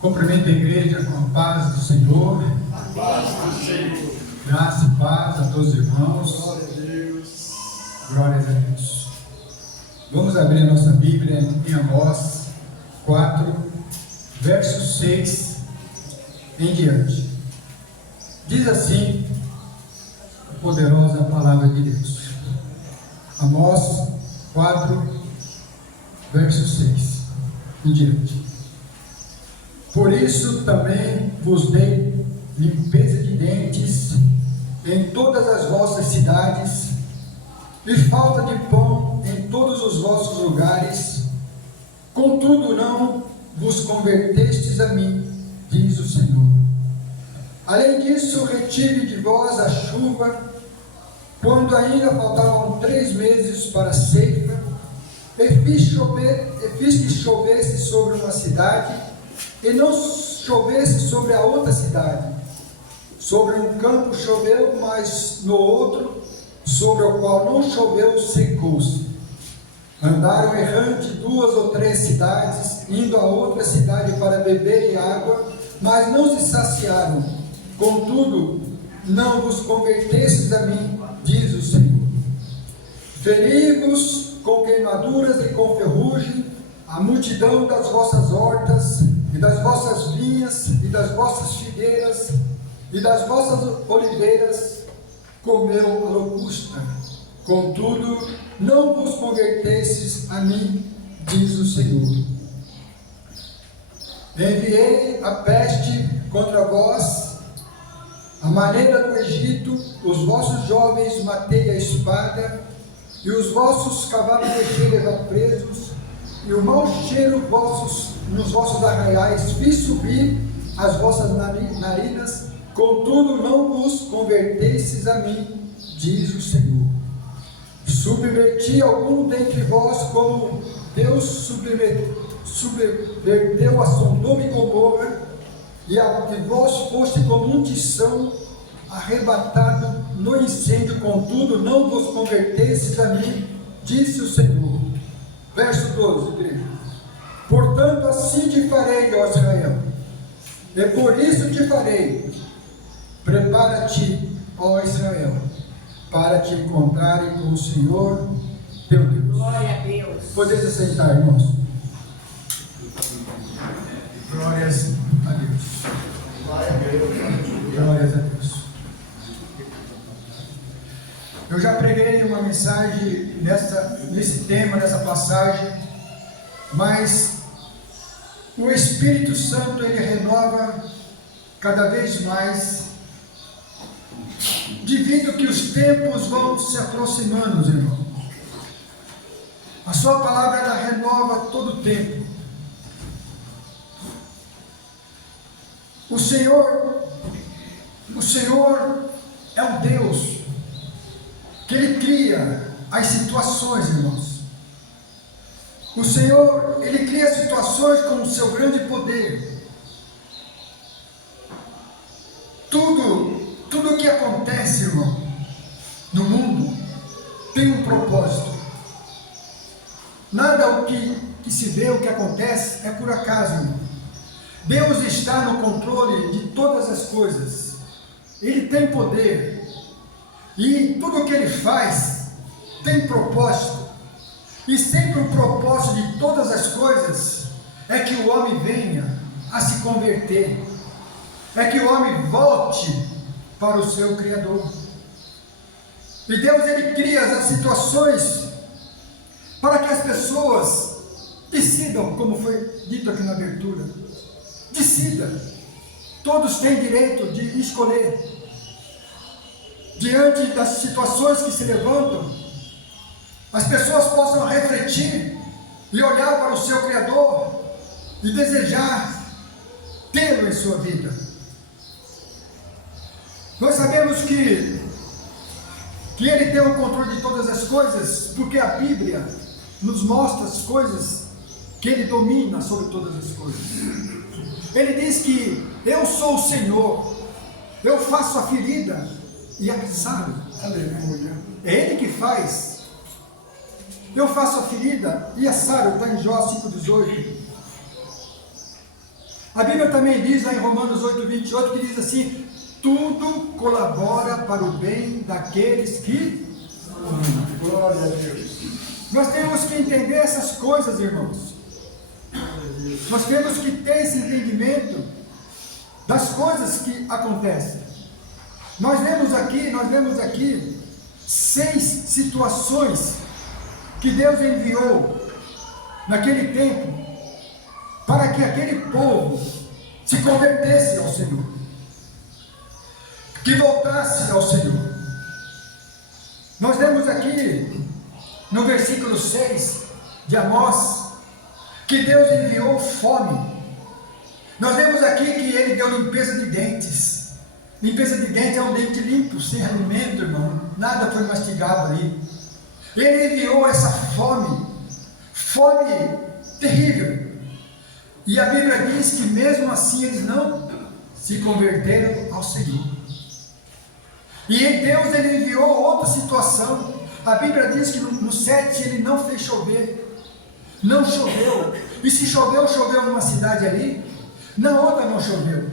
Cumprimento a igreja com a paz do Senhor. A paz do Senhor. Graça e paz a todos os irmãos. Glória a Deus. Glórias a Deus. Vamos abrir a nossa Bíblia em Amós 4, verso 6 em diante. Diz assim a poderosa palavra de Deus. Amós 4, verso 6 em diante. Por isso também vos dei limpeza de dentes em todas as vossas cidades, e falta de pão em todos os vossos lugares. Contudo não vos convertestes a mim, diz o Senhor. Além disso, retive de vós a chuva, quando ainda faltavam 3 meses para a ceifa, e fiz que chovesse sobre uma cidade, e não chovesse sobre a outra cidade. Sobre um campo choveu, mas no outro, sobre o qual não choveu, secou-se. Andaram errante 2 ou 3 cidades, indo a outra cidade para beberem água, mas não se saciaram. Contudo, não vos convertestes a mim, diz o Senhor. Feri-vos com queimaduras e com ferrugem a multidão das vossas hortas, e das vossas vinhas, e das vossas figueiras, e das vossas oliveiras, comeu a locusta. Contudo, não vos convertestes a mim, diz o Senhor. Enviei a peste contra vós, a maneira do Egito, os vossos jovens matei a espada, e os vossos cavalos legeiros presos, e o mau cheiro nos vossos arraiais fiz subir as vossas narinas, contudo não vos convertestes a mim, diz o Senhor. Subverti algum dentre vós, como Deus subverteu a Sodoma e Gomorra, e vós foste como um tição arrebatado no incêndio, contudo não vos convertestes a mim, disse o Senhor. Verso 12, igreja. Portanto, assim te farei, ó Israel, e por isso te farei. Prepara-te, ó Israel, para te encontrarem com o Senhor teu Deus. Glória a Deus. Podeis assentar, irmãos. Glórias a Deus. Glória a Deus. Glórias a Deus. Eu já preguei uma mensagem nesse tema, nessa passagem, mas o Espírito Santo, ele renova cada vez mais, devido que os tempos vão se aproximando, irmãos. A sua palavra, ela renova todo o tempo. O Senhor é um Deus que Ele cria as situações, irmãos. O Senhor, Ele cria situações com o seu grande poder. Tudo o que acontece, irmão, no mundo, tem um propósito. Nada o que se vê, o que acontece, é por acaso, irmão. Deus está no controle de todas as coisas. Ele tem poder. E tudo o que Ele faz tem propósito. E sempre o propósito de todas as coisas é que o homem venha a se converter. É que o homem volte para o seu Criador. E Deus, Ele cria as situações para que as pessoas decidam, como foi dito aqui na abertura. Decida. Todos têm direito de escolher. Diante das situações que se levantam, as pessoas possam refletir e olhar para o seu Criador e desejar tê-lo em sua vida. Nós sabemos que Ele tem o controle de todas as coisas, porque a Bíblia nos mostra as coisas que Ele domina sobre todas as coisas. Ele diz que eu sou o Senhor, eu faço a ferida e a sara. Aleluia. É Ele que faz. Eu faço a ferida e a sara, está em Jó 5,18. A Bíblia também diz lá em Romanos 8:28, que diz assim: tudo colabora para o bem daqueles que amam. Glória a Deus. Nós temos que entender essas coisas, irmãos. Nós temos que ter esse entendimento das coisas que acontecem. Nós vemos aqui 6 situações que Deus enviou naquele tempo para que aquele povo se convertesse ao Senhor, que voltasse ao Senhor. Nós vemos aqui no versículo 6 de Amós que Deus enviou fome. Nós vemos aqui que Ele deu limpeza de dentes. Limpeza de dentes é um dente limpo, sem alimento, irmão. Nada foi mastigado ali. Ele enviou essa fome terrível. E a Bíblia diz que mesmo assim eles não se converteram ao Senhor. E em Deus Ele enviou outra situação. A Bíblia diz que no 7 Ele não fez chover. Não choveu. E se choveu, choveu numa cidade ali. Na outra não choveu.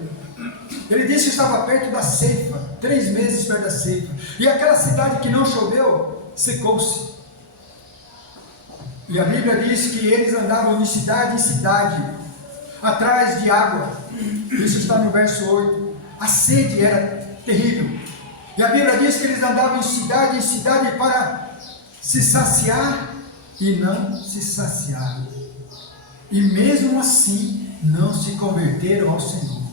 Ele disse que estava perto da ceifa, 3 meses perto da ceifa. E aquela cidade que não choveu, secou-se. E a Bíblia diz que eles andavam de cidade em cidade, atrás de água. Isso está no verso 8. A sede era terrível. E a Bíblia diz que eles andavam de cidade em cidade para se saciar e não se saciaram. E mesmo assim, não se converteram ao Senhor.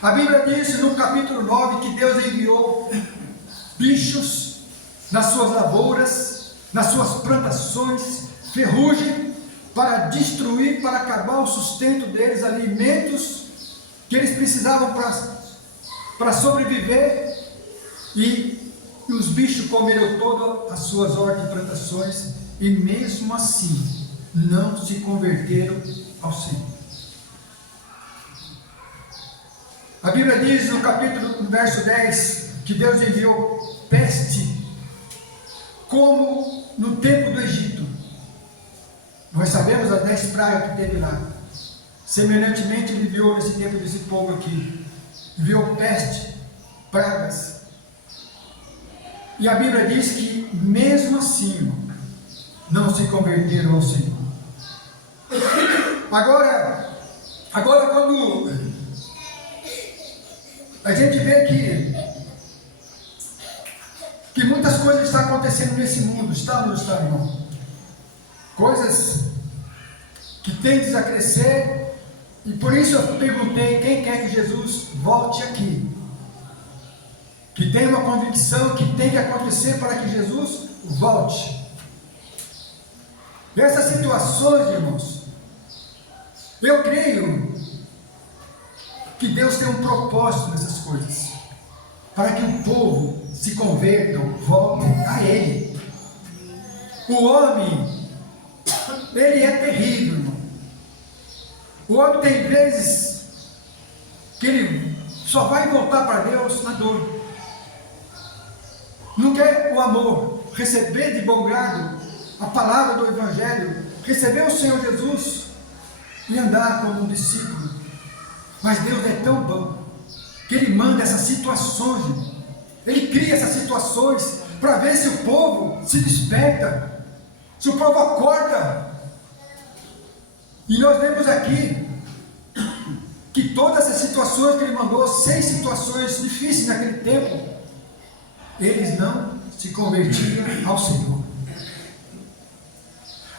A Bíblia diz no capítulo 9 que Deus enviou bichos nas suas lavouras, nas suas plantações, ferrugem, para destruir, para acabar o sustento deles, alimentos que eles precisavam para sobreviver, e os bichos comeram todas as suas hortas e plantações, e mesmo assim não se converteram ao Senhor. A Bíblia diz no verso 10, que Deus enviou peste, como no tempo do Egito. Nós sabemos as 10 pragas que teve lá. Semelhantemente Ele enviou nesse tempo desse povo aqui. Enviou peste, pragas. E a Bíblia diz que mesmo assim, não se converteram ao Senhor. Agora quando a gente vê que muitas coisas estão acontecendo nesse mundo, está ou não está, irmão? Coisas que tendem a crescer, e por isso eu perguntei: quem quer que Jesus volte aqui? Que tem uma convicção que tem que acontecer para que Jesus volte. Essas situações, irmãos, eu creio que Deus tem um propósito nessas coisas, para que o povo se convertam, voltem a Ele. O homem, ele é terrível, irmão. O homem tem vezes que ele só vai voltar para Deus na dor. Não quer o amor, receber de bom grado a palavra do Evangelho, receber o Senhor Jesus e andar como um discípulo. Mas Deus é tão bom que Ele manda essas situações, irmão. Ele cria essas situações para ver se o povo se desperta, se o povo acorda. E nós vemos aqui que todas essas situações que Ele mandou, 6 situações difíceis naquele tempo, eles não se convertiam ao Senhor.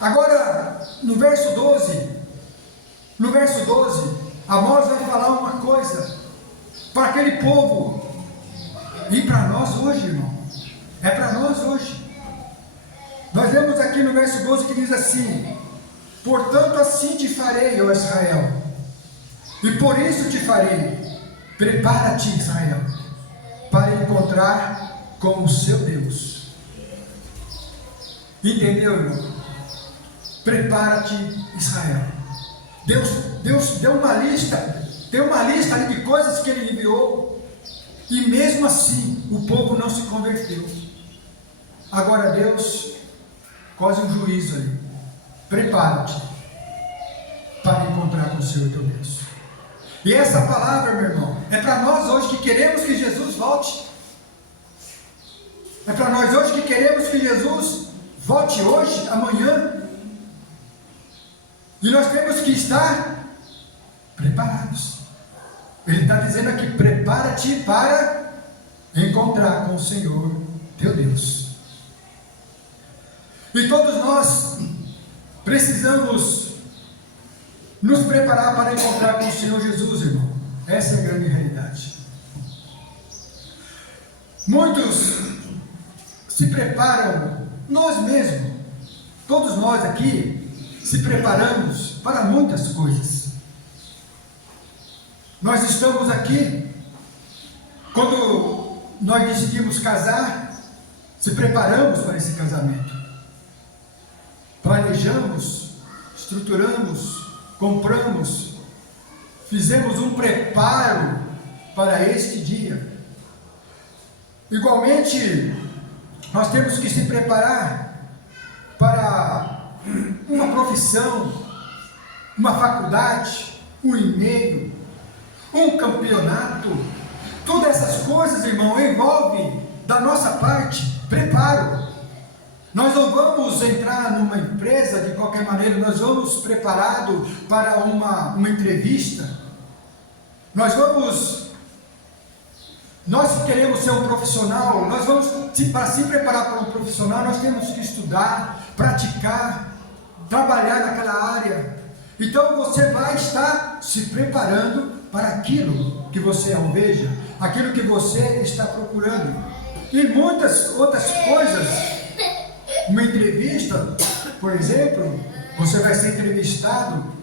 Agora, no verso 12, Amós vai falar uma coisa para aquele povo, e para nós hoje, irmão, é para nós hoje. Nós vemos aqui no verso 12 que diz assim: portanto assim te farei, ó Israel, e por isso te farei, prepara-te, Israel, para encontrar com o seu Deus. Entendeu, irmão? Prepara-te, Israel. Deus deu uma lista, tem uma lista ali de coisas que Ele enviou, e mesmo assim o povo não se converteu. Agora Deus cose um juízo ali. Prepara-te para encontrar com o Senhor teu Deus. E essa palavra, meu irmão, é para nós hoje que queremos que Jesus volte. É para nós hoje que queremos que Jesus volte hoje, amanhã. E nós temos que estar preparados. Ele está dizendo aqui: prepara-te para encontrar com o Senhor teu Deus. E todos nós precisamos nos preparar para encontrar com o Senhor Jesus, irmão. Essa é a grande realidade. Muitos se preparam, nós mesmos, todos nós aqui, se preparamos para muitas coisas. Nós estamos aqui, quando nós decidimos casar, se preparamos para esse casamento. Planejamos, estruturamos, compramos, fizemos um preparo para este dia. Igualmente, nós temos que se preparar para uma profissão, uma faculdade, um e-mail, um campeonato. Todas essas coisas, irmão, envolvem da nossa parte preparo. Nós não vamos entrar numa empresa de qualquer maneira, nós vamos preparado para uma entrevista. Nós que queremos ser um profissional, para se preparar para um profissional, nós temos que estudar, praticar, trabalhar naquela área. Então você vai estar se preparando para aquilo que você almeja, aquilo que você está procurando. E muitas outras coisas. Uma entrevista, por exemplo, você vai ser entrevistado,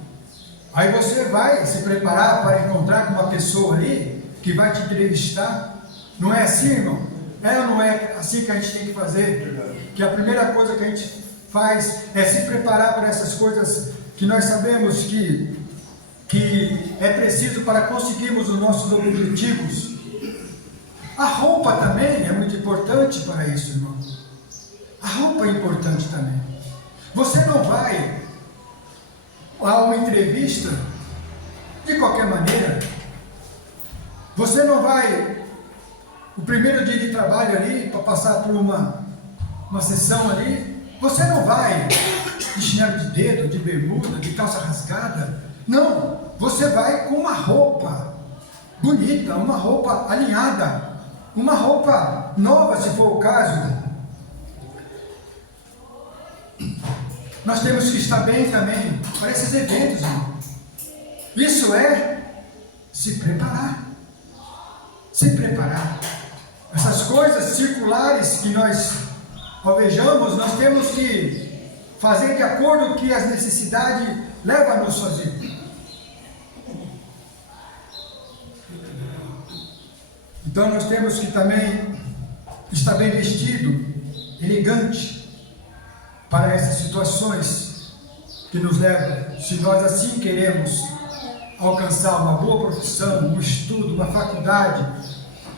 aí você vai se preparar para encontrar com uma pessoa ali que vai te entrevistar. Não é assim, irmão? É ou não é assim que a gente tem que fazer? Que a primeira coisa que a gente faz é se preparar para essas coisas que nós sabemos que é preciso para conseguirmos os nossos objetivos. A roupa também é muito importante para isso, irmão. A roupa é importante também. Você não vai a uma entrevista de qualquer maneira. Você não vai o primeiro dia de trabalho ali para passar por uma sessão ali. Você não vai de chinelo de dedo, de bermuda, de calça rasgada. Não, você vai com uma roupa bonita, uma roupa alinhada, uma roupa nova, se for o caso. Nós temos que estar bem também para esses eventos, irmão. Isso é se preparar. Se preparar. Essas coisas circulares que nós almejamos, nós temos que fazer de acordo com o que as necessidades levam a nos fazer. Então nós temos que também estar bem vestido, elegante, para essas situações que nos levam, se nós assim queremos alcançar uma boa profissão, um estudo, uma faculdade,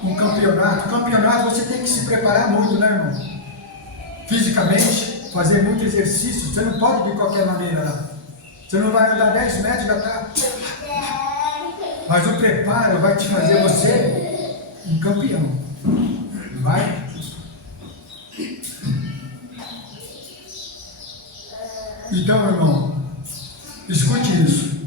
um campeonato. Campeonato você tem que se preparar muito, né, irmão? Fisicamente, fazer muito exercício. Você não pode de qualquer maneira lá. Você não vai andar 10 metros e já está. Mas o preparo vai te fazer você um campeão. Vai? Então, irmão, escute isso.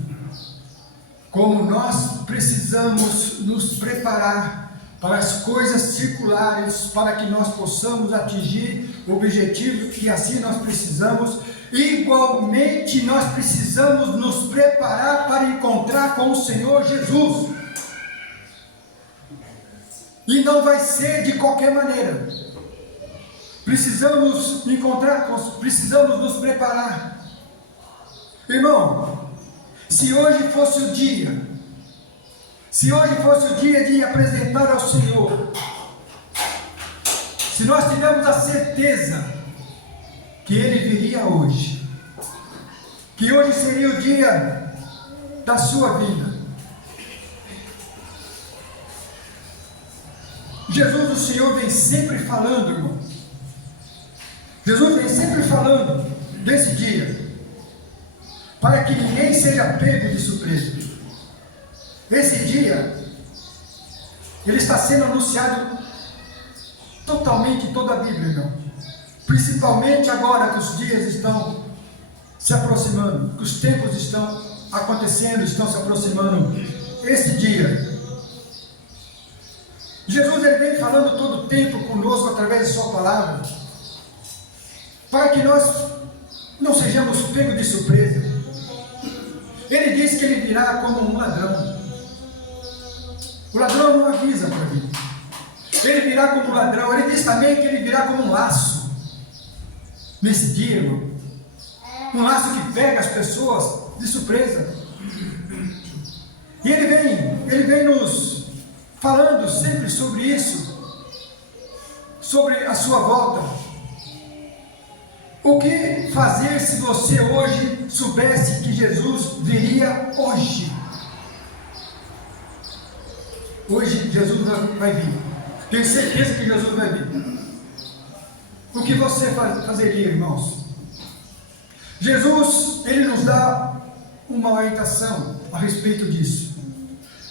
Como nós precisamos nos preparar para as coisas circulares, para que nós possamos atingir o objetivo, e assim nós precisamos, igualmente nós precisamos nos preparar para encontrar com o Senhor Jesus. E não vai ser de qualquer maneira. Precisamos precisamos nos preparar. Irmão, se hoje fosse o dia de apresentar ao Senhor, se nós tivermos a certeza que Ele viria hoje, que hoje seria o dia da sua vida, Jesus, o Senhor, vem sempre falando, irmão. Jesus vem sempre falando desse dia, para que ninguém seja pego de surpresa. Esse dia, ele está sendo anunciado totalmente em toda a Bíblia, irmão. Principalmente agora que os dias estão se aproximando, que os tempos estão acontecendo, estão se aproximando. Esse dia, Jesus ele vem falando todo o tempo conosco através de sua palavra, para que nós não sejamos pegos de surpresa. Ele diz que ele virá como um ladrão. O ladrão não avisa para mim. Ele virá como um ladrão. Ele diz também que ele virá como um laço. Nesse dia, irmão. Um laço que pega as pessoas de surpresa. E ele vem nos falando sempre sobre isso. Sobre a sua volta. O que fazer se você hoje soubesse que Jesus viria hoje? Hoje Jesus vai vir. Tenho certeza que Jesus vai vir. O que você fazeria, irmãos? Jesus, ele nos dá uma orientação a respeito disso.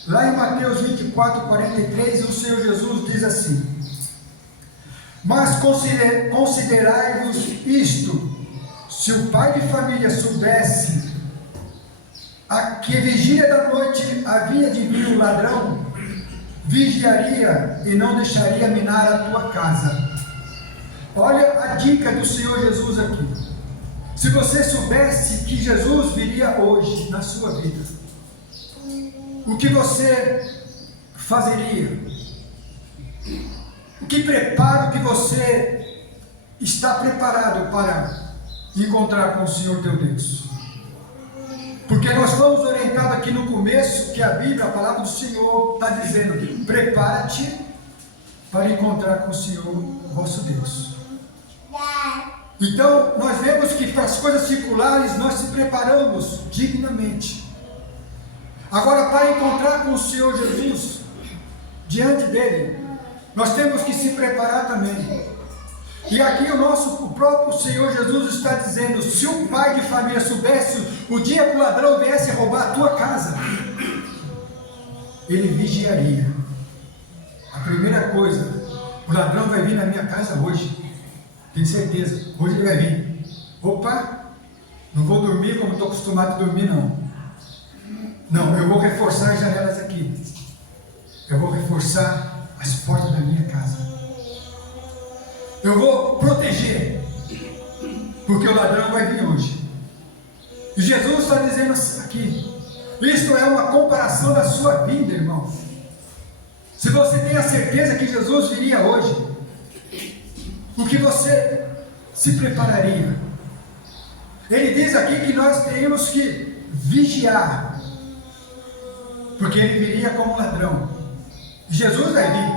Lá em Mateus 24, 43, o Senhor Jesus diz assim: mas considerai-vos isto, se o pai de família soubesse a que vigília da noite havia de vir o ladrão, vigiaria e não deixaria minar a tua casa. Olha a dica do Senhor Jesus aqui. Se você soubesse que Jesus viria hoje na sua vida, o que você fazeria? Que preparo que você está preparado para encontrar com o Senhor teu Deus? Porque nós fomos orientados aqui no começo que a Bíblia, a palavra do Senhor está dizendo: prepara-te para encontrar com o Senhor vosso Deus. Então nós vemos que para as coisas seculares nós se preparamos dignamente. Agora, para encontrar com o Senhor Jesus diante dele, nós temos que se preparar também. E aqui o próprio Senhor Jesus está dizendo: se o pai de família soubesse o dia que o ladrão viesse roubar a tua casa, ele vigiaria. A primeira coisa, o ladrão vai vir na minha casa hoje, tenho certeza, hoje ele vai vir. Opa, não vou dormir como estou acostumado a dormir, não, eu vou reforçar as janelas aqui, eu vou reforçar as portas da minha casa, eu vou proteger, porque o ladrão vai vir hoje. E Jesus está dizendo aqui, isto é uma comparação da sua vida, irmão. Se você tem a certeza que Jesus viria hoje, o que você se prepararia? Ele diz aqui que nós teríamos que vigiar, porque ele viria como ladrão. Jesus vai vir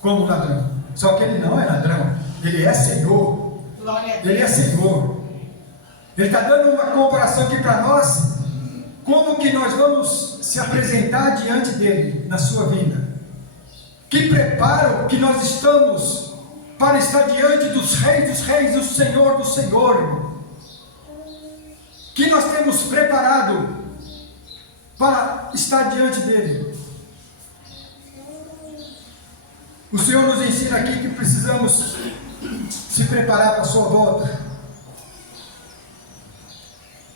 como ladrão, só que ele não é ladrão, ele é Senhor. Ele é Senhor. Ele está dando uma comparação aqui para nós, como que nós vamos se apresentar diante dele na sua vinda. Que preparo que nós estamos para estar diante dos reis, do Senhor, irmão. Que nós temos preparado para estar diante dele. O Senhor nos ensina aqui que precisamos se preparar para a sua volta.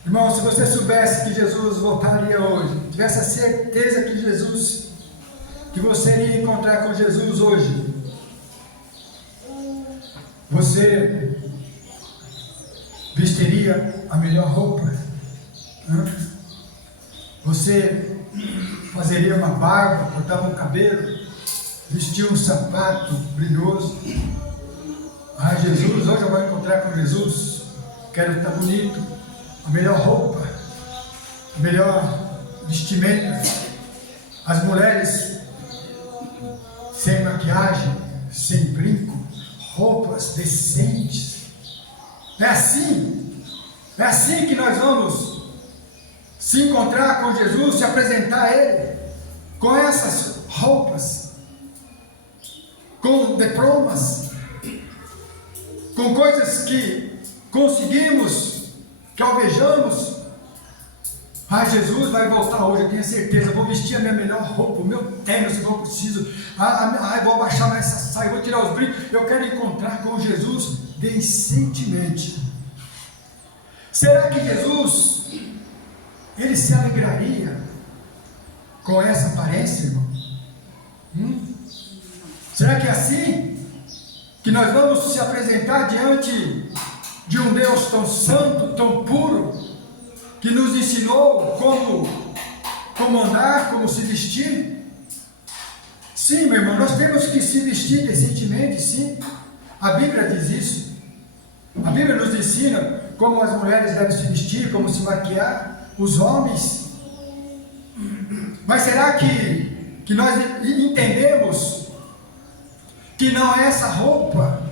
Irmão, se você soubesse que Jesus voltaria hoje, tivesse a certeza que você iria encontrar com Jesus hoje, você vestiria a melhor roupa, você fazeria uma barba, cortava um cabelo, vestia um sapato brilhoso. Ah, Jesus, hoje eu vou encontrar com Jesus, quero estar bonito, a melhor roupa, a melhor vestimenta. As mulheres sem maquiagem, sem brinco, roupas decentes. É assim que nós vamos se encontrar com Jesus, se apresentar a Ele, com essas roupas, com diplomas, com coisas que conseguimos, que alvejamos, Ah, Jesus vai voltar hoje, eu tenho certeza. Eu vou vestir a minha melhor roupa, o meu terno, se for preciso. Eu vou abaixar mais essa saia, vou tirar os brincos. Eu quero encontrar com Jesus decentemente. Será que Jesus, ele se alegraria com essa aparência, irmão? Será que é assim que nós vamos se apresentar diante de um Deus tão santo, tão puro, que nos ensinou como andar, como se vestir? Sim, meu irmão, nós temos que se vestir decentemente, sim. A Bíblia diz isso. A Bíblia nos ensina como as mulheres devem se vestir, como se maquiar, os homens. Mas será que nós entendemos que não é essa roupa,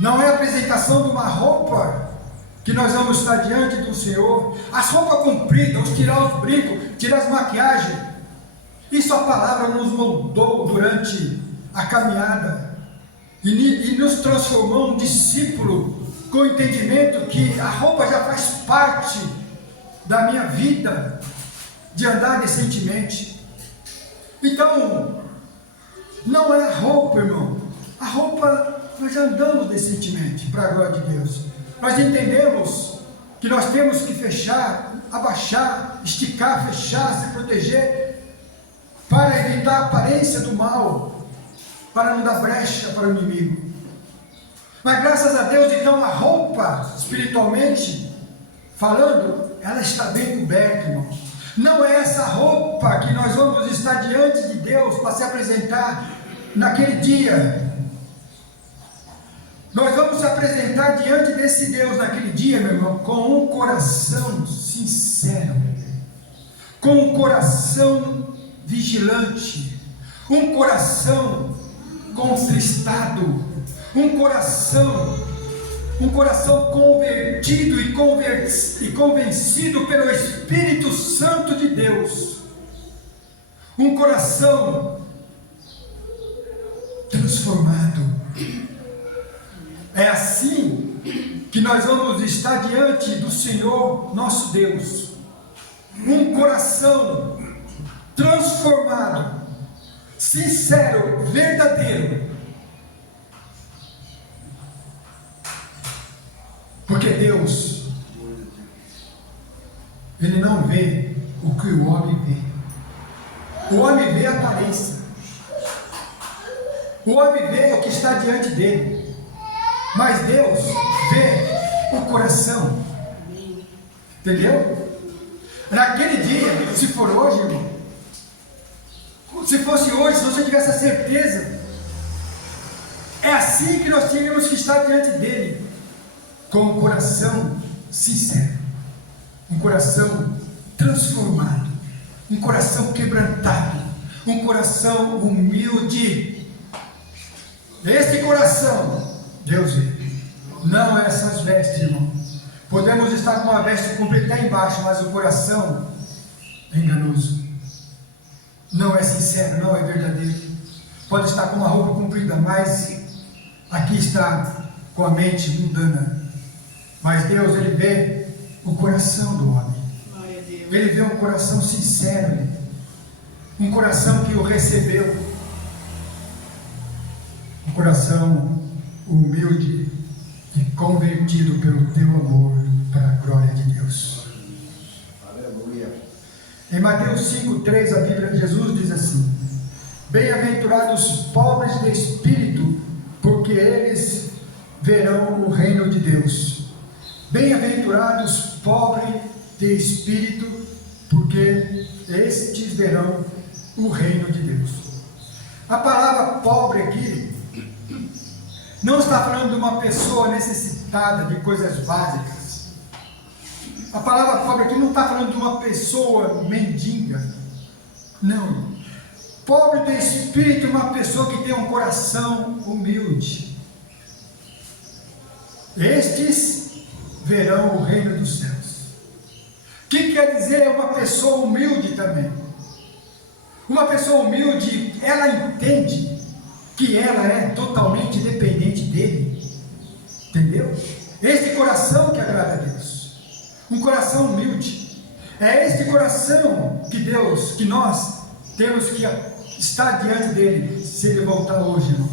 não é a apresentação de uma roupa que nós vamos estar diante do Senhor? As roupas compridas, tirar os brincos, tirar as maquiagens, isso a palavra nos moldou durante a caminhada e nos transformou um discípulo com o entendimento que a roupa já faz parte da minha vida, de andar decentemente. Então, não é a roupa, irmão. A roupa, nós já andamos decentemente, para a glória de Deus. Nós entendemos que nós temos que fechar, abaixar, esticar, fechar, se proteger, para evitar a aparência do mal, para não dar brecha para o inimigo. Mas graças a Deus, então, a roupa, espiritualmente falando, ela está bem coberta, irmão. Não é essa roupa que nós vamos estar diante de Deus para se apresentar naquele dia. Nós vamos se apresentar diante desse Deus naquele dia, meu irmão, com um coração sincero, com um coração vigilante, um coração contristado, um coração convertido e convencido pelo Espírito Santo de Deus, um coração transformado. É assim que nós vamos estar diante do Senhor nosso Deus, um coração transformado, sincero, verdadeiro. Porque Deus, Ele não vê o que o homem vê. O homem vê a aparência. O homem vê o que está diante dele. Mas Deus vê o coração. Entendeu? Naquele dia, se for hoje, irmão, se fosse hoje, se você tivesse a certeza, é assim que nós teríamos que estar diante dele. Com um coração sincero, um coração transformado, um coração quebrantado, um coração humilde. Este coração, Deus vê, não essas vestes, irmão. Podemos estar com uma veste completa embaixo, mas o coração é enganoso, não é sincero, não é verdadeiro. Pode estar com uma roupa comprida, mas aqui está com a mente mundana. Mas Deus, Ele vê o coração do homem. Ele vê um coração sincero, um coração que o recebeu, um coração humilde e convertido pelo teu amor, para a glória de Deus. Aleluia. Em Mateus 5,3, a Bíblia de Jesus diz assim: bem-aventurados os pobres de espírito, porque eles verão o reino de Deus. Bem-aventurados pobres de espírito, porque estes verão o reino de Deus. A palavra pobre aqui não está falando de uma pessoa necessitada de coisas básicas. A palavra pobre aqui não está falando de uma pessoa mendiga. Não. Pobre de espírito é uma pessoa que tem um coração humilde. Estes verão o reino dos céus. O que quer dizer uma pessoa humilde também? Uma pessoa humilde, ela entende que ela é totalmente dependente dele. Entendeu? Esse coração que agrada a Deus. Um coração humilde. É este coração que nós temos que estar diante dele, se ele voltar hoje, irmão.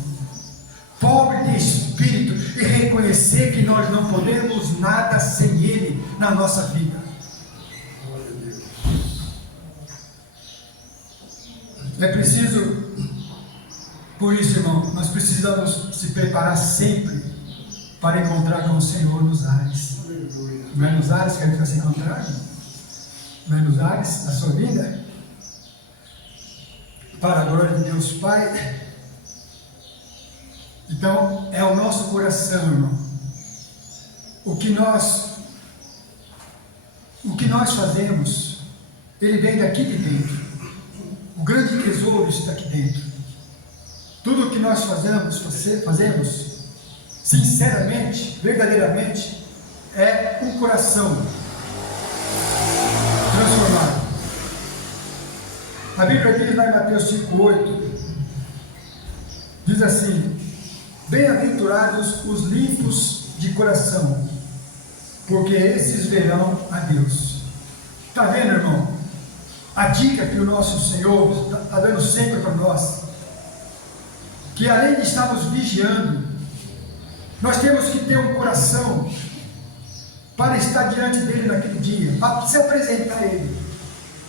Pobre de espírito, e reconhecer que nós não podemos nada sem ele na nossa vida. É preciso, por isso, irmão, nós precisamos se preparar sempre para encontrar com o Senhor nos ares. Não é nos ares que a gente vai se encontrar? Não é nos ares da sua vida? Para a glória de Deus Pai. Então, é o nosso coração, irmão. O que nós fazemos, ele vem daqui de dentro. O grande tesouro está aqui dentro. Tudo o que nós fazemos, sinceramente, verdadeiramente, é um coração transformado. A Bíblia diz lá em Mateus 5,8, diz assim: bem-aventurados os limpos de coração, porque esses verão a Deus. Está vendo, irmão? A dica que o nosso Senhor está dando sempre para nós, que além de estarmos vigiando, nós temos que ter um coração para estar diante dele naquele dia, para se apresentar a ele.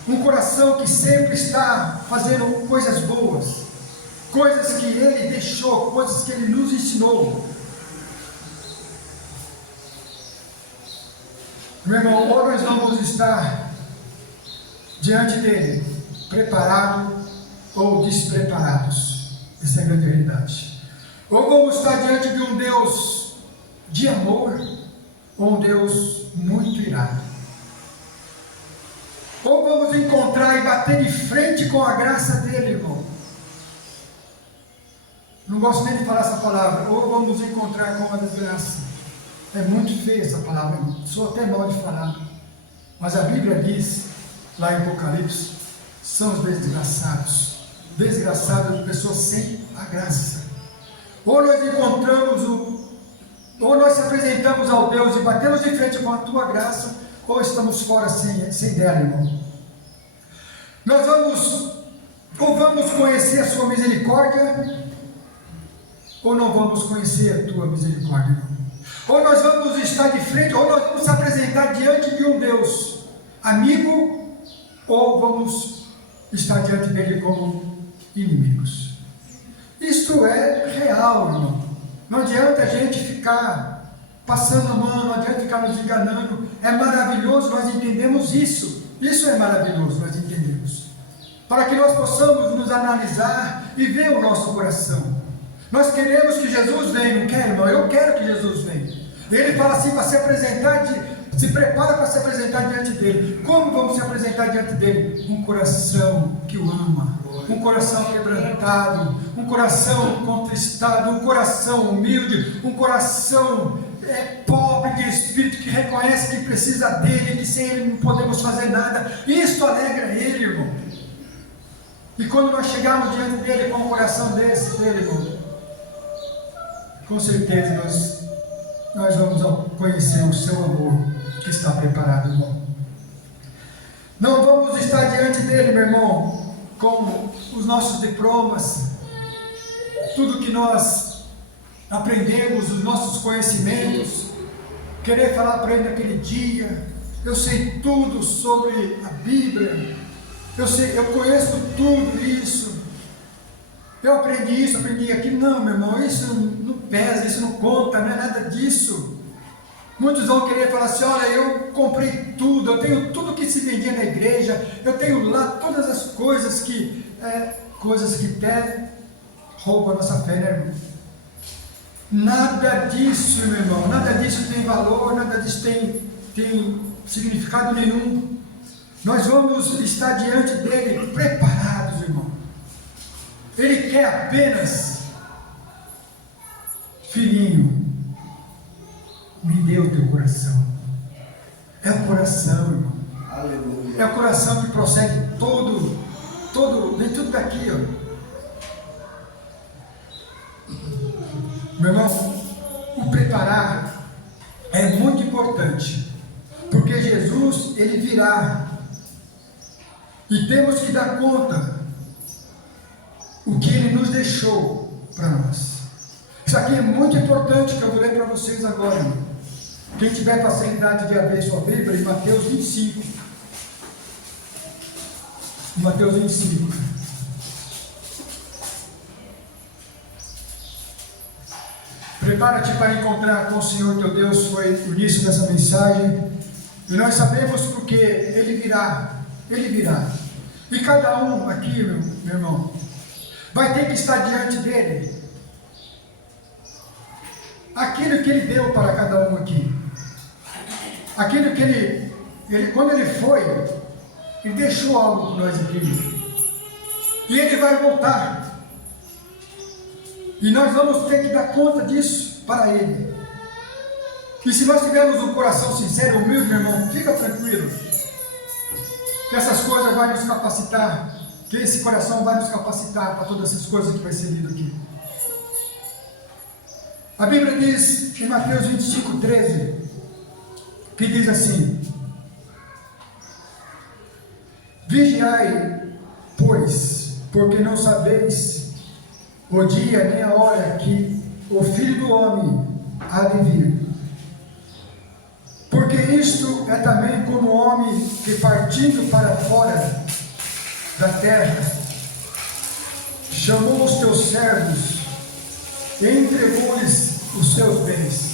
Um coração que sempre está fazendo coisas boas, coisas que ele deixou, coisas que ele nos ensinou. Meu irmão, ou nós vamos estar diante dele, preparados ou despreparados. Essa é a grande realidade. Ou vamos estar diante de um Deus de amor, ou um Deus muito irado. Ou vamos encontrar e bater de frente com a graça dele, irmão. Não gosto nem de falar essa palavra. Ou vamos encontrar com a desgraça. É muito feia essa palavra, irmão. Sou até mal de falar. Mas a Bíblia diz, lá em Apocalipse, são os desgraçados. Desgraçados, pessoas sem a graça. Ou nós encontramos ou nós se apresentamos ao Deus e batemos de frente com a tua graça, ou estamos fora sem dela, irmão. Nós vamos conhecer a sua misericórdia, ou não vamos conhecer a tua misericórdia, irmão. Ou nós vamos estar de frente, ou nós vamos se apresentar diante de um Deus amigo, ou vamos estar diante dele como inimigos. Isto é real, irmão. Não adianta a gente ficar passando a mão, não adianta ficar nos enganando. É maravilhoso, nós entendemos isso. Isso é maravilhoso, nós entendemos. Para que nós possamos nos analisar e ver o nosso coração. Nós queremos que Jesus venha, não quer, irmão? Eu quero que Jesus venha. Ele fala assim, para se apresentar, se prepara para se apresentar diante dele. Como vamos se apresentar diante dele? Um coração que o ama, um coração quebrantado, um coração contristado, um coração humilde, um coração pobre de espírito, que reconhece que precisa dele, que sem ele não podemos fazer nada. Isso alegra ele, irmão. E quando nós chegarmos diante dele com um coração desse, dele, irmão, com certeza nós vamos conhecer o seu amor que está preparado, irmão. Não vamos estar diante dele, meu irmão, com os nossos diplomas, tudo que nós aprendemos, os nossos conhecimentos, querer falar para ele naquele dia: eu sei tudo sobre a Bíblia, eu conheço tudo isso, eu aprendi isso, aprendi aquilo. Não, meu irmão, isso não pesa, isso não conta, não é nada disso. Muitos vão querer falar assim: olha, eu comprei tudo, eu tenho tudo que se vendia na igreja, eu tenho lá todas as coisas que até roubam a nossa fé, né, irmão? Nada disso, meu irmão, nada disso tem valor, nada disso tem significado nenhum. Nós vamos estar diante dele preparados, irmão. Ele quer apenas: filhinho, me dê o teu coração. É o coração, irmão. Aleluia. É o coração que procede vem tudo daqui, ó. Meu irmão, o preparar é muito importante, porque Jesus, ele virá E temos que dar conta o que Ele nos deixou para nós. Isso aqui é muito importante que eu vou ler para vocês agora. Quem tiver facilidade de abrir sua Bíblia, em Mateus 25. Mateus 25. Prepara-te para encontrar com o Senhor teu Deus, foi o início dessa mensagem. E nós sabemos porque Ele virá. Ele virá. E cada um aqui, meu irmão, vai ter que estar diante dEle. Aquilo que Ele deu para cada um aqui. Aquilo que Ele quando Ele foi, Ele deixou algo para nós aqui. E Ele vai voltar. E nós vamos ter que dar conta disso para Ele. E se nós tivermos um coração sincero, humilde, meu irmão, fica tranquilo. Que essas coisas vão nos capacitar. Que esse coração vai nos capacitar para todas essas coisas que vai ser lido aqui. A Bíblia diz em Mateus 25, 13, que diz assim: Vigiai, pois, porque não sabeis o dia nem a hora que o Filho do Homem há de vir. Porque isto é também como o homem que, partindo para fora da terra, chamou os teus servos e entregou-lhes os seus bens.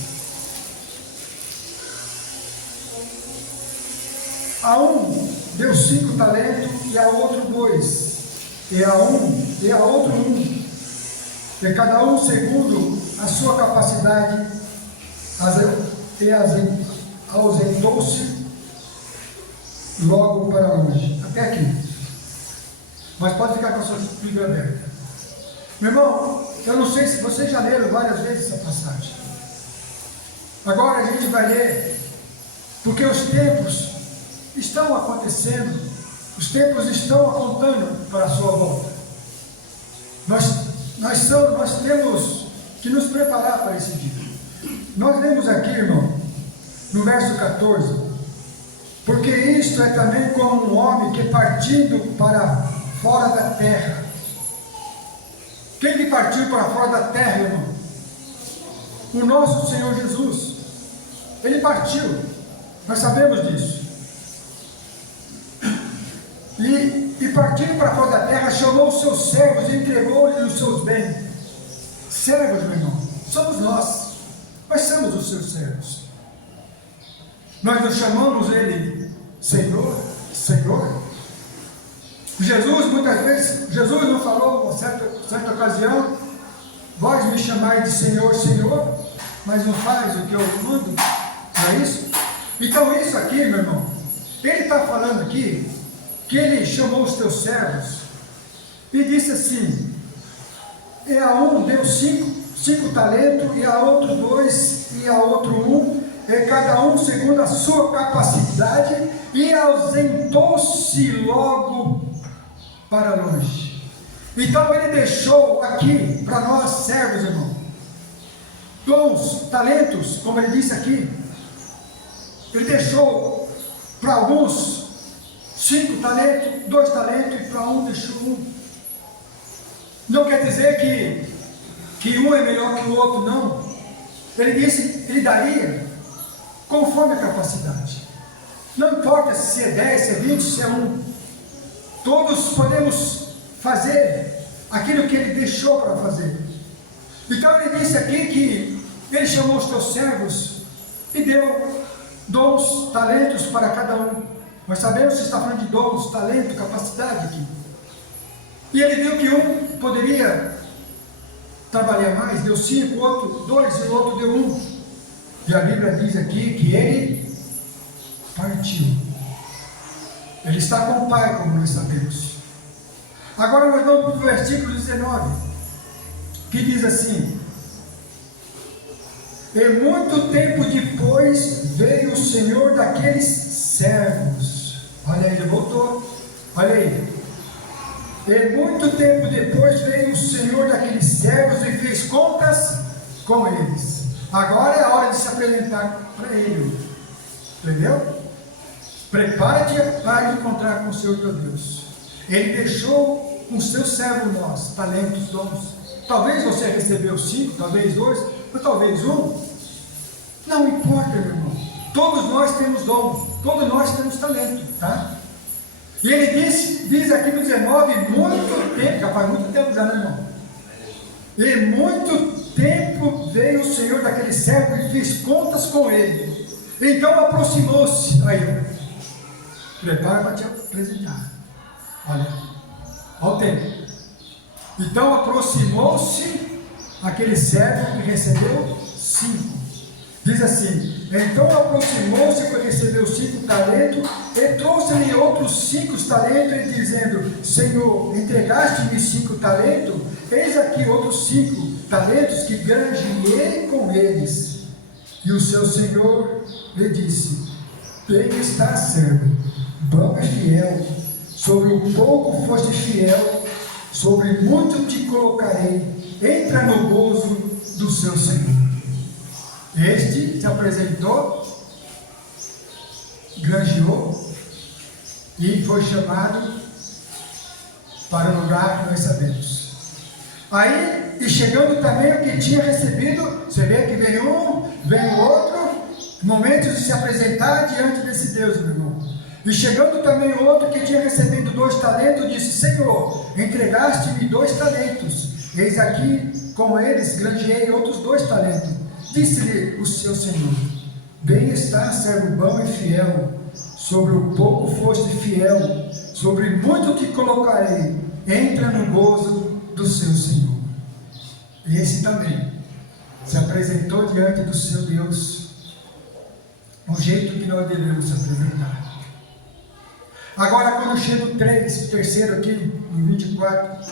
A um deu 5 talentos, e a outro 2, e a outro 1, e cada um segundo a sua capacidade, ausentou-se logo para longe. Até aqui. Mas pode ficar com a sua Bíblia aberta. Meu irmão, eu não sei se vocês já leram várias vezes essa passagem. Agora a gente vai ler, porque os tempos estão acontecendo, os tempos estão apontando para a sua volta. Nós temos que nos preparar para esse dia. Nós lemos aqui, irmão, no verso 14: porque isto é também como um homem que, partindo para fora da terra. Quem que partiu para fora da terra, irmão? O nosso Senhor Jesus. Ele partiu, nós sabemos disso. E partindo para fora da terra, chamou os seus servos e entregou-lhes os seus bens. Servos, meu irmão, somos nós. Nós somos os seus servos. Nós não chamamos Ele Senhor, Senhor. Jesus, muitas vezes, Jesus não falou em certa ocasião: vós me chamais de Senhor, Senhor, mas não faz o que eu mando. Não é isso? Então isso aqui, meu irmão, Ele está falando aqui que Ele chamou os teus servos e disse assim: e a um deu 5 talentos, e a outro 2, e a outro 1, e cada um segundo a sua capacidade, e ausentou-se logo para longe. Então Ele deixou aqui para nós servos, irmão, dons, talentos, como Ele disse aqui. Ele deixou para alguns 5 talentos, 2 talentos, e para um deixou 1. Não quer dizer que um é melhor que o outro, não. Ele disse, Ele daria conforme a capacidade. Não importa se é 10, se é 20, se é 1. Todos podemos fazer aquilo que Ele deixou para fazer. Então Ele disse aqui que Ele chamou os teus servos e deu dons, talentos para cada um. Nós sabemos que está falando de dons, talento, capacidade aqui. E Ele viu que um poderia trabalhar mais, deu 5, o outro 2 e o outro deu 1. E a Bíblia diz aqui que Ele partiu. Ele está com o Pai, como nós sabemos. Agora nós vamos para o versículo 19, que diz assim: e muito tempo depois veio o Senhor daqueles servos. Olha aí, ele voltou. Olha aí. E muito tempo depois veio o Senhor daqueles servos e fez contas com eles. Agora é a hora de se apresentar para Ele. Entendeu? Prepara-te para encontrar com o Senhor teu Deus. Ele deixou com seu servo nós, talentos, dons. Talvez você recebeu 5, talvez 2, ou talvez 1. Não importa, meu irmão. Todos nós temos dom, todos nós temos talento, tá? E ele diz aqui no 19, muito tempo, já faz muito tempo já, né, irmão? E muito tempo veio o Senhor daquele servo e fez contas com ele. Então aproximou-se, aí, prepara para te apresentar. Olha o tempo. Então aproximou-se aquele servo que recebeu 5. Diz assim: então aproximou-se que recebeu 5 talentos e trouxe-lhe outros 5 talentos, e dizendo: Senhor, entregaste-me 5 talentos, eis aqui outros 5 talentos que granjeei com eles. E o seu senhor lhe disse: bem está, servo, bom e fiel, sobre o pouco foste fiel, sobre muito te colocarei, entra no gozo do seu Senhor. Este se apresentou, granjeou e foi chamado para o lugar que nós sabemos. Aí, e chegando também o que tinha recebido, você vê que veio um, veio outro, momentos de se apresentar diante desse Deus, meu irmão. E chegando também outro que tinha recebido 2 talentos, disse: Senhor, entregaste-me 2 talentos, eis aqui com eles granjeei outros 2 talentos. Disse-lhe o seu senhor: bem está, servo bom e fiel, sobre o pouco foste fiel, sobre muito te colocarei, entra no gozo do seu Senhor. E esse também se apresentou diante do seu Deus, um jeito que nós devemos se apresentar. Agora, quando chega o terceiro aqui, no 24,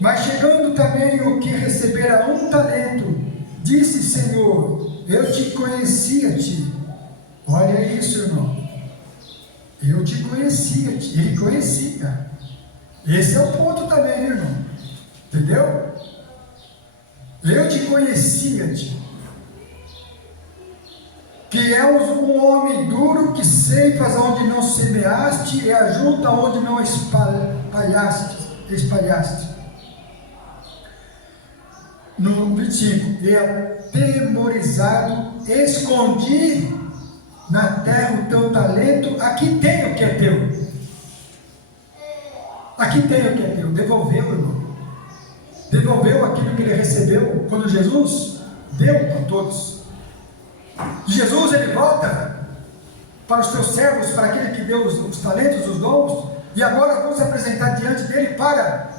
mas chegando também o que recebera 1 talento, disse: Senhor, eu te conhecia-te. Olha isso, irmão. Eu te conhecia-te. Ele conhecia. Esse é o ponto também, irmão. Entendeu? Eu te conhecia-te. Que és um homem duro, que ceifas onde não semeaste e ajunta onde não espalhaste. No 25, e atemorizado, escondi na terra o teu talento, aqui tem o que é teu. Aqui tem o que é teu. Devolveu, irmão. Devolveu aquilo que ele recebeu quando Jesus deu para todos. Jesus, ele volta para os seus servos, para aquele que deu os talentos, os dons, e agora vão se apresentar diante dele para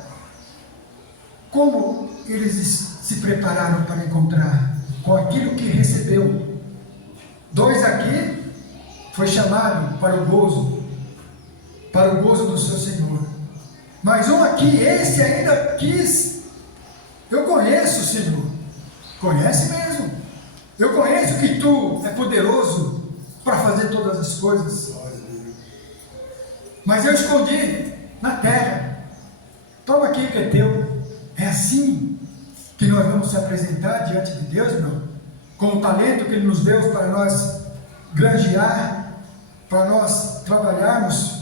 como eles se prepararam para encontrar com aquilo que recebeu. 2 aqui foi chamado para o gozo do seu Senhor. Mas um aqui, esse ainda quis: eu conheço, Senhor. Conhece mesmo. Eu conheço que tu é poderoso para fazer todas as coisas. Mas eu escondi na terra. Toma aqui o que é teu. É assim que nós vamos se apresentar diante de Deus, irmão, com o talento que Ele nos deu para nós granjear, para nós trabalharmos.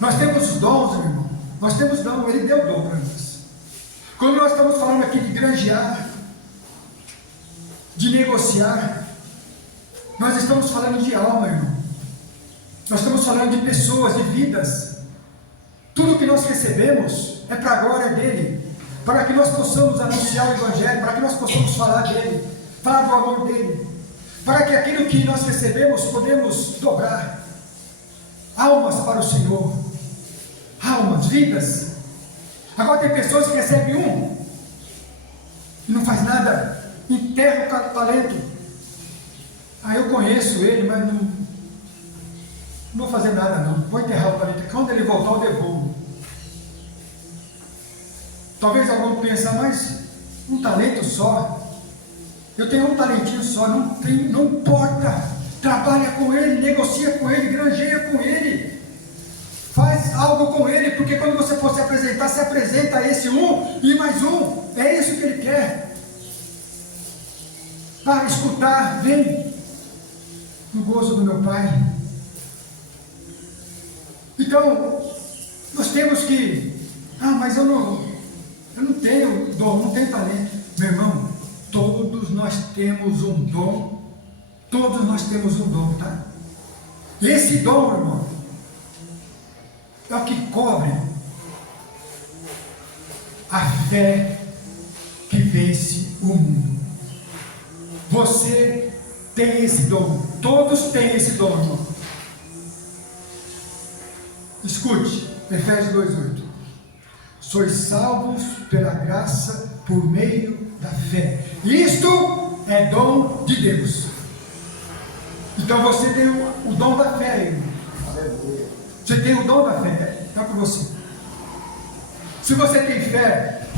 Nós temos dons, irmão. Nós temos dom. Ele deu dom para nós. Quando nós estamos falando aqui de granjear, de negociar, nós estamos falando de alma, irmão. Nós estamos falando de pessoas, de vidas. Tudo que nós recebemos é para a glória dele, para que nós possamos anunciar o Evangelho, para que nós possamos falar dele, falar do amor dele, para que aquilo que nós recebemos podemos dobrar. Almas para o Senhor, almas, vidas. Agora tem pessoas que recebem um e não faz nada, enterra o talento. Eu conheço ele, mas não vou fazer nada não, vou enterrar o talento. Quando ele voltar eu devolvo. Talvez algum pense: mas um talento só, eu tenho um talentinho só. Não importa, trabalha com ele, negocia com ele, granjeia com ele, faz algo com ele, porque quando você for se apresentar, se apresenta a esse um e mais um. É isso que ele quer. Para escutar, vem no gozo do meu Pai. Então, Nós temos que, mas eu não tenho dom, não tenho talento. Meu irmão, todos nós temos um dom, tá? Esse dom, irmão, é o que cobre a fé que vence o mundo. Você tem esse dom, todos têm esse dom, irmão. Escute, Efésios 2:8. Sois salvos pela graça por meio da fé. Isto é dom de Deus. Então você tem o dom da fé, irmão. Aleluia. Você tem o dom da fé, está com você. Se você tem fé,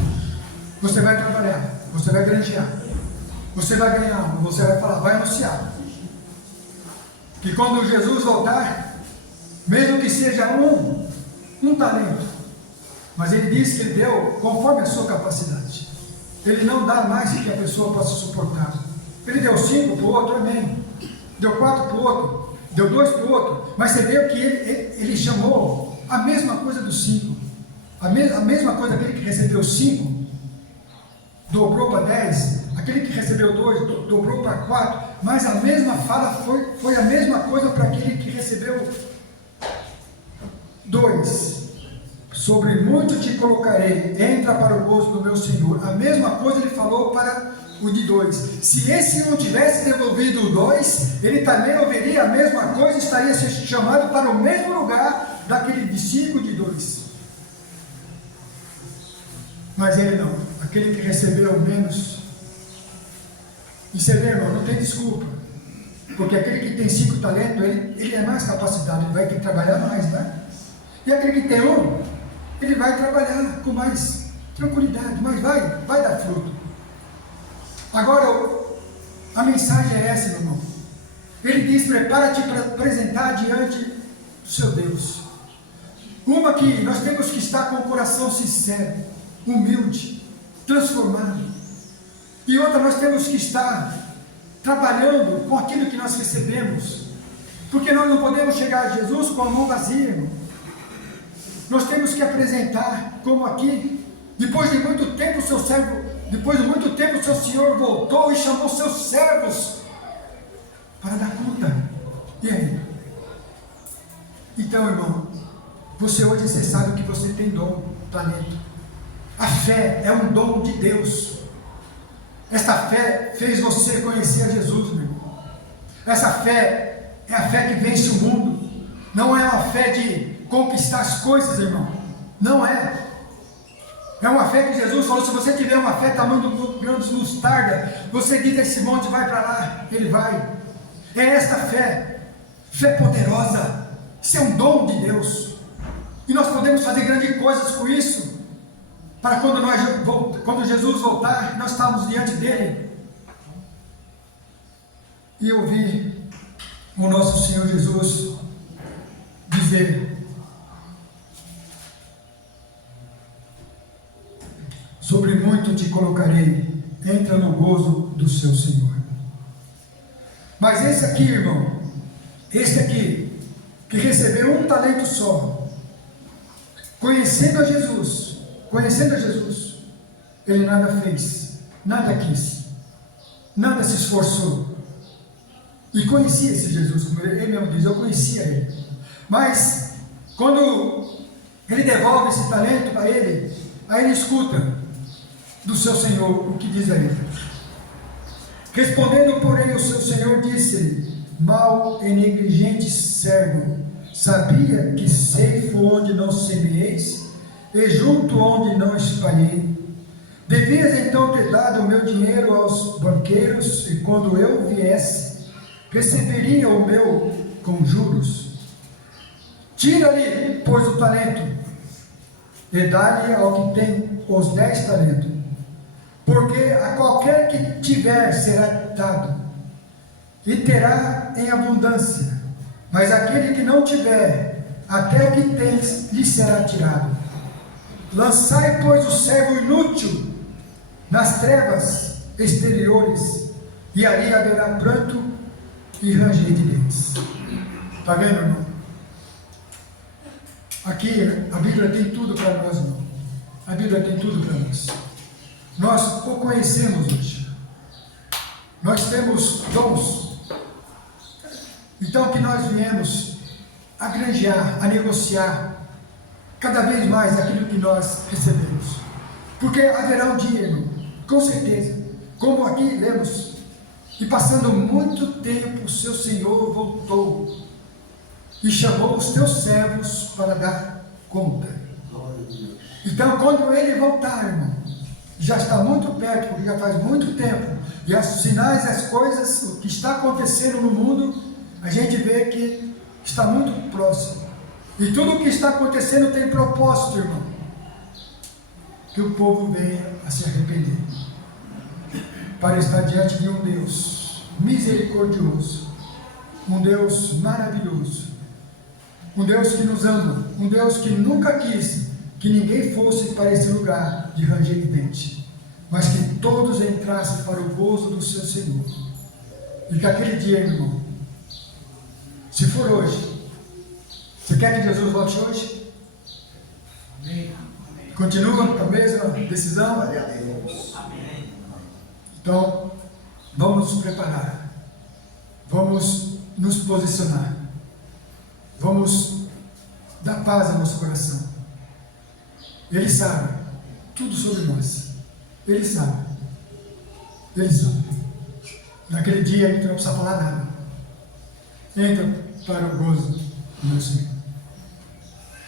você vai trabalhar, você vai granjear, você vai ganhar, você vai falar, vai anunciar. Que quando Jesus voltar, mesmo que seja um talento, mas ele disse que ele deu conforme a sua capacidade. Ele não dá mais do que a pessoa possa suportar. Ele deu 5 para o outro, amém. Deu 4 para o outro, deu 2 para o outro, mas você vê que ele chamou a mesma coisa dos 5, a mesma coisa. Aquele que recebeu 5 dobrou para 10, aquele que recebeu 2 dobrou para 4, mas a mesma fala foi a mesma coisa para aquele que recebeu 2. Sobre muito te colocarei, entra para o gozo do meu Senhor. A mesma coisa ele falou para o de 2. Se esse não tivesse devolvido o 2, ele também ouviria a mesma coisa, estaria sendo chamado para o mesmo lugar daquele de 5 de 2. Mas ele não, aquele que recebeu menos. E você vê, irmão, não tem desculpa, porque aquele que tem 5 talentos, ele é mais capacitado, ele vai ter que trabalhar mais, né? E aquele que tem 1, ele vai trabalhar com mais tranquilidade, mas vai dar fruto. Agora, a mensagem é essa, meu irmão. Ele diz: prepara-te para apresentar diante do seu Deus. Uma que nós temos que estar com o coração sincero, humilde, transformado. E outra, nós temos que estar trabalhando com aquilo que nós recebemos, porque nós não podemos chegar a Jesus com a mão vazia, irmão. Nós temos que apresentar, como aqui, depois de muito tempo o seu Senhor voltou e chamou seus servos para dar conta. E aí? Então, irmão, você sabe que você tem dom, talento. A fé é um dom de Deus. Esta fé fez você conhecer a Jesus, meu irmão. Essa fé é a fé que vence o mundo. Não é uma fé de conquistar as coisas, irmão. Não é. É uma fé que Jesus falou: se você tiver uma fé tamanho do grão de mostarda, você diz a esse monte, vai para lá, ele vai. É esta fé, fé poderosa. Isso é um dom de Deus. E nós podemos fazer grandes coisas com isso, para quando Jesus voltar, nós estamos diante dele e ouvir o nosso Senhor Jesus dizer: sobre muito te colocarei, entra no gozo do seu Senhor. Mas esse aqui, irmão, que recebeu um talento só, conhecendo a Jesus, ele nada fez, nada quis, nada se esforçou, e conhecia esse Jesus, como ele mesmo diz, eu conhecia ele. Mas quando ele devolve esse talento para ele, aí ele escuta do seu Senhor o que diz a ele. Respondendo, porém, o seu Senhor disse-lhe: mau e negligente servo, sabia que ceifo onde não semeeis e junto onde não espalhei? Devias então ter dado o meu dinheiro aos banqueiros, e quando eu viesse, receberia o meu com juros. Tira-lhe, pois, o talento, e dá-lhe ao que tem os 10 talentos, porque a qualquer que tiver será dado, e terá em abundância, mas aquele que não tiver, até o que tens lhe será tirado. Lançai, pois, o servo inútil nas trevas exteriores, e ali haverá pranto e ranger de dentes. Está vendo, irmão? Aqui a Bíblia tem tudo para nós, irmão. A Bíblia tem tudo para nós. Nós o conhecemos hoje. Nós temos dons. Então que nós viemos a granjear, a negociar cada vez mais aquilo que nós recebemos. Porque haverá um dia, irmão, com certeza, como aqui lemos, e passando muito tempo o seu Senhor voltou e chamou os teus servos para dar conta. Então quando ele voltar, irmão, já está muito perto, porque já faz muito tempo, e os sinais, as coisas, o que está acontecendo no mundo, a gente vê que está muito próximo. E tudo o que está acontecendo tem propósito, irmão. Que o povo venha a se arrepender. Para estar diante de um Deus misericordioso. Um Deus maravilhoso. Um Deus que nos ama. Um Deus que nunca quis que ninguém fosse para esse lugar de ranger de dente. Mas que todos entrassem para o gozo do seu Senhor. E que aquele dia, irmão, se for hoje, você quer que Jesus volte hoje? Amém. Continua com a mesma decisão? Glória a Deus. Então, vamos nos preparar. Vamos nos posicionar. Vamos dar paz ao nosso coração. Ele sabe tudo sobre nós. Ele sabe. Ele sabe. Naquele dia a gente não precisa falar nada. Entra para o gozo do meu Senhor.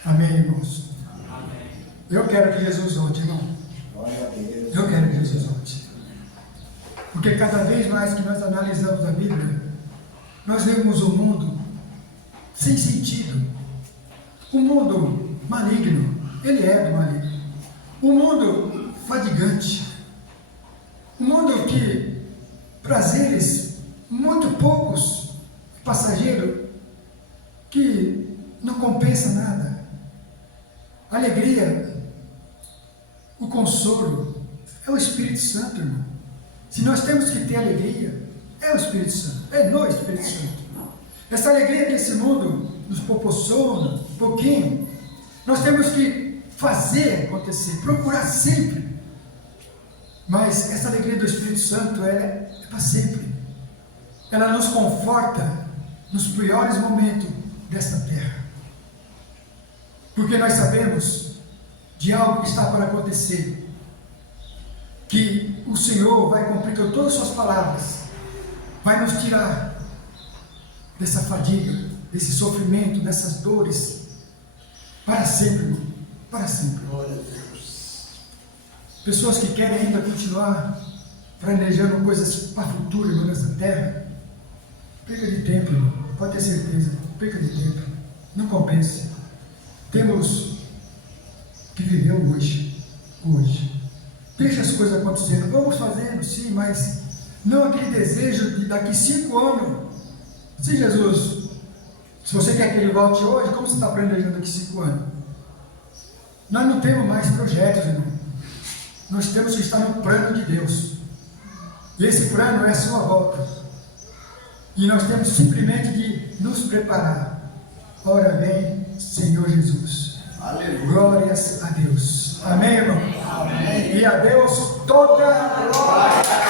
Amém, irmãos? Amém. Eu quero que Jesus volte, irmão. Glória a Deus. Eu quero que Jesus volte. Porque cada vez mais que nós analisamos a Bíblia, nós vemos um mundo sem sentido. Um mundo maligno. Ele é do maligno. Um mundo fadigante. Um mundo que prazeres muito poucos, passageiro, que não compensa nada. Alegria, o consolo, é o Espírito Santo, irmão. Se nós temos que ter alegria, é o Espírito Santo, é no Espírito Santo. Essa alegria que esse mundo nos proporciona, um pouquinho, nós temos que fazer acontecer, procurar sempre. Mas essa alegria do Espírito Santo, ela é para sempre. Ela nos conforta nos piores momentos desta terra. Porque nós sabemos de algo que está para acontecer, que o Senhor vai cumprir com todas as suas palavras, vai nos tirar dessa fadiga, desse sofrimento, dessas dores, para sempre, irmão, para sempre. Glória a Deus. Pessoas que querem ainda continuar planejando coisas para o futuro, irmão, nessa terra, perca de tempo, irmão, pode ter certeza, perca de tempo, não compensa. Temos que viver hoje. Deixa as coisas acontecendo. Vamos fazendo, sim, mas não aquele desejo de daqui 5 anos. Se Jesus, se você quer que ele volte hoje, como você está planejando daqui 5 anos? Nós não temos mais projetos, irmão. Nós temos que estar no plano de Deus. E esse plano é a sua volta. E nós temos simplesmente de nos preparar. Ora vem, Senhor Jesus. Aleluia. Glórias a Deus. Amém, irmão? Amém. E a Deus toda a glória.